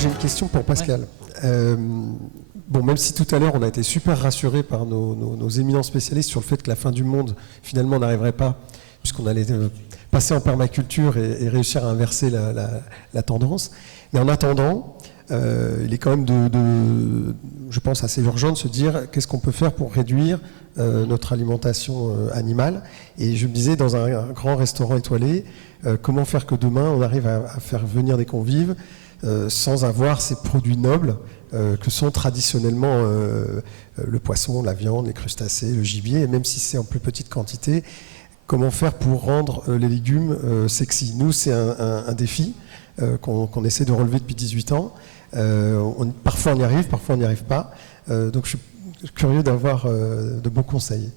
J'ai une question pour Pascal. Bon, même si tout à l'heure on a été super rassurés par nos éminents spécialistes sur le fait que la fin du monde finalement n'arriverait pas, puisqu'on allait passer en permaculture et réussir à inverser la tendance. Mais en attendant, il est quand même je pense assez urgent de se dire qu'est-ce qu'on peut faire pour réduire notre alimentation animale. Et je me disais, dans un grand restaurant étoilé, comment faire que demain on arrive à faire venir des convives sans avoir ces produits nobles que sont traditionnellement le poisson, la viande, les crustacés, le gibier, et même si c'est en plus petite quantité, comment faire pour rendre les légumes sexy. Nous, c'est un défi qu'on essaie de relever depuis 18 ans. Parfois on y arrive, parfois on n'y arrive pas. Donc je suis curieux d'avoir de bons conseils.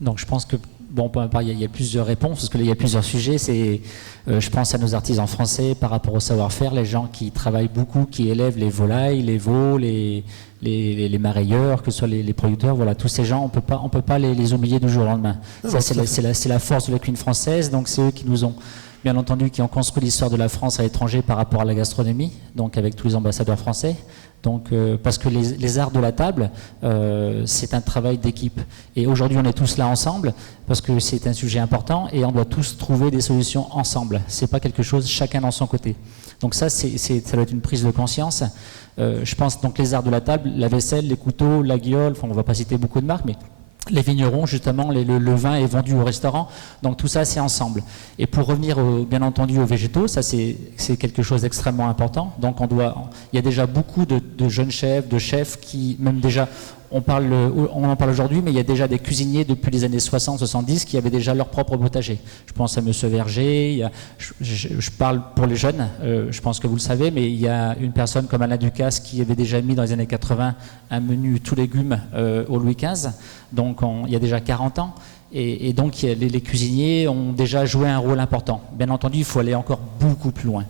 Donc je pense que bon, il y a plusieurs réponses, parce que là, il y a plusieurs sujets. Je pense à nos artisans français par rapport au savoir-faire, les gens qui travaillent beaucoup, qui élèvent les volailles, les veaux, les marailleurs, que ce soit les producteurs. Voilà, tous ces gens, on peut pas les oublier du jour au lendemain. Ça, c'est la force de la cuisine française. Donc c'est eux qui nous ont, bien entendu, qui ont construit l'histoire de la France à l'étranger par rapport à la gastronomie, donc avec tous les ambassadeurs français. Donc, parce que les arts de la table, c'est un travail d'équipe. Et aujourd'hui, on est tous là ensemble, parce que c'est un sujet important, et on doit tous trouver des solutions ensemble. C'est pas quelque chose chacun dans son côté. Donc ça, ça doit être une prise de conscience. Je pense donc les arts de la table, la vaisselle, les couteaux, la guiole, enfin, on va pas citer beaucoup de marques, mais les vignerons, justement, le vin est vendu au restaurant, donc tout ça c'est ensemble. Et pour revenir bien entendu aux végétaux, ça c'est quelque chose d'extrêmement important. Donc il y a déjà beaucoup de jeunes chefs, de chefs qui, même déjà, on en parle aujourd'hui, mais il y a déjà des cuisiniers depuis les années 60-70 qui avaient déjà leur propre potager. Je pense à Monsieur Verger, je parle pour les jeunes, je pense que vous le savez, mais il y a une personne comme Alain Ducasse qui avait déjà mis dans les années 80 un menu tout légumes au Louis XV, donc il y a déjà 40 ans. Et donc les cuisiniers ont déjà joué un rôle important. Bien entendu, il faut aller encore beaucoup plus loin.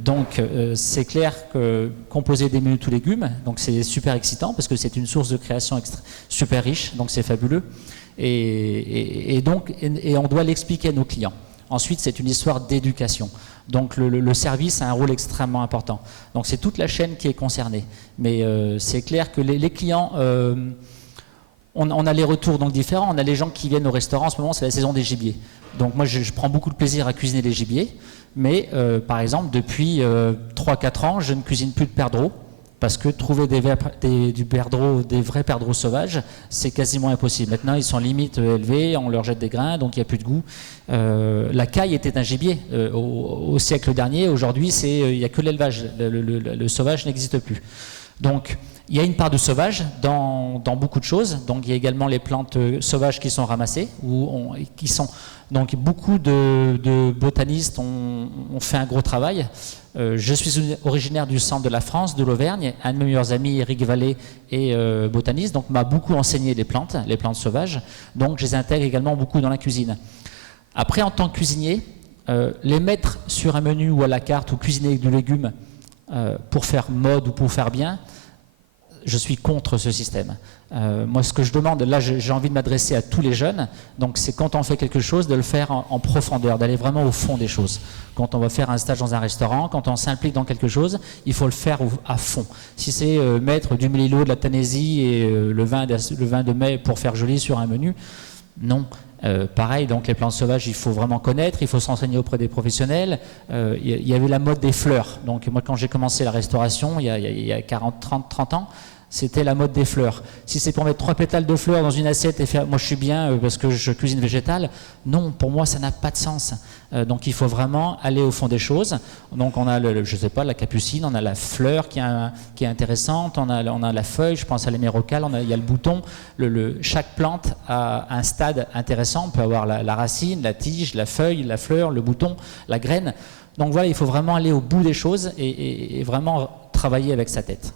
Donc c'est clair que composer des menus tous légumes, donc c'est super excitant parce que c'est une source de création super riche, donc c'est fabuleux. Et on doit l'expliquer à nos clients. Ensuite, c'est une histoire d'éducation. Donc le service a un rôle extrêmement important. Donc c'est toute la chaîne qui est concernée. Mais c'est clair que les clients, on a les retours donc différents. On a les gens qui viennent au restaurant, en ce moment c'est la saison des gibiers. Donc moi je prends beaucoup de plaisir à cuisiner les gibiers. Mais par exemple, depuis 3-4 ans, je ne cuisine plus de perdreaux parce que trouver des vrais perdreaux sauvages, c'est quasiment impossible. Maintenant, ils sont limite élevés, on leur jette des grains, donc il n'y a plus de goût. La caille était un gibier au siècle dernier. Aujourd'hui, il n'y a que l'élevage. Le sauvage n'existe plus. Donc, il y a une part de sauvage dans beaucoup de choses. Donc, il y a également les plantes sauvages qui sont ramassées, donc beaucoup de botanistes ont fait un gros travail. Je suis originaire du centre de la France, de l'Auvergne. Un de mes meilleurs amis, Eric Vallée, est botaniste, donc m'a beaucoup enseigné les plantes sauvages. Donc je les intègre également beaucoup dans la cuisine. Après, en tant que cuisinier, les mettre sur un menu ou à la carte ou cuisiner avec du légume pour faire mode ou pour faire bien, je suis contre ce système. Moi, ce que je demande, là, j'ai envie de m'adresser à tous les jeunes. Donc, c'est quand on fait quelque chose, de le faire en profondeur, d'aller vraiment au fond des choses. Quand on va faire un stage dans un restaurant, quand on s'implique dans quelque chose, il faut le faire à fond. Si c'est mettre du mélilo, de la Tanésie et le vin de mai pour faire joli sur un menu, non. Pareil, donc les plantes sauvages, il faut vraiment connaître, il faut s'enseigner auprès des professionnels. Il y avait la mode des fleurs. Donc moi, quand j'ai commencé la restauration, il y a 30 ans, c'était la mode des fleurs. Si c'est pour mettre 3 pétales de fleurs dans une assiette et faire « moi je suis bien parce que je cuisine végétal », non, pour moi ça n'a pas de sens. Donc il faut vraiment aller au fond des choses. Donc on a, je sais pas, la capucine, on a la fleur qui est intéressante, on a la feuille, je pense à l'hémérocale, il y a le bouton. Chaque plante a un stade intéressant, on peut avoir la racine, la tige, la feuille, la fleur, le bouton, la graine. Donc voilà, il faut vraiment aller au bout des choses et vraiment travailler avec sa tête.